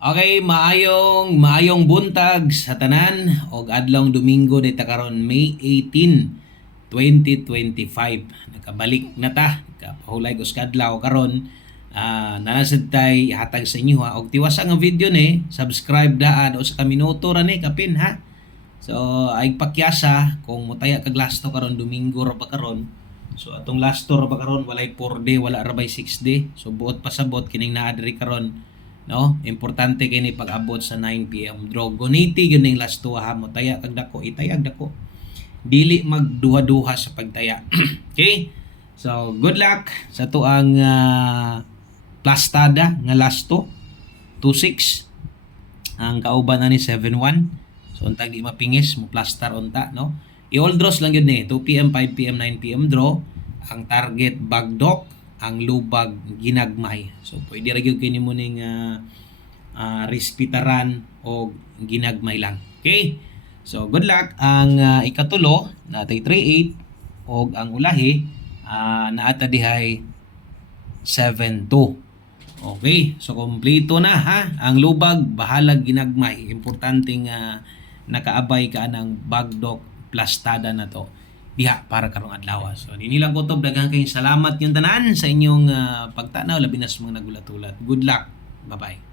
Okay, maayong buntag sa tanan og adlong Domingo dayta karon May 18, 2025. Nakabalik na ta, kapahulay ko sa adlaw karon. Nanasad tay hatag sa inyo ha. Og tiwas ang video ni, subscribe daan o sa minuto ra ni kapin ha. So ay pakyasa kung motaya kag lasto karon Domingo ra pa karon. So atong lasto ra pa karon walay 4 day, wala ra bay 6 day. So buot pasabot kining naa diri karon. No, importante kini pag-abot sa 9 PM draw. Guniti gyud ning last two ha, mo taya kag dako, itayag dako. Dili magduha-duha sa pagtaya. Okay? So, good luck sa tuang plastada nga last two. 2-6. Ang kauban na ni 7-1. So, untag di mapingis mo plaster unta, no? I-all draws lang yun eh. 2 PM, 5 PM, 9 PM draw. Ang target bagdok, ang lubag ginagmay. So pwede ra gyud kini mo ning rispitaran o ginagmay lang. Okay? So good luck. Ang ikatulo natay 3-8 og ang ulahi naata dihay 7-2. Okay, so kompleto na ha. Ang lubag bahalag ginagmay. Importanteng nakaabay ka ng bagdok plastada na to diha para karong adlaw. So dinilang ko to, daghang kayong salamat yung tanan sa inyong pagtanaw labi na sa mga nagulat-ulat. Good luck. Bye-bye.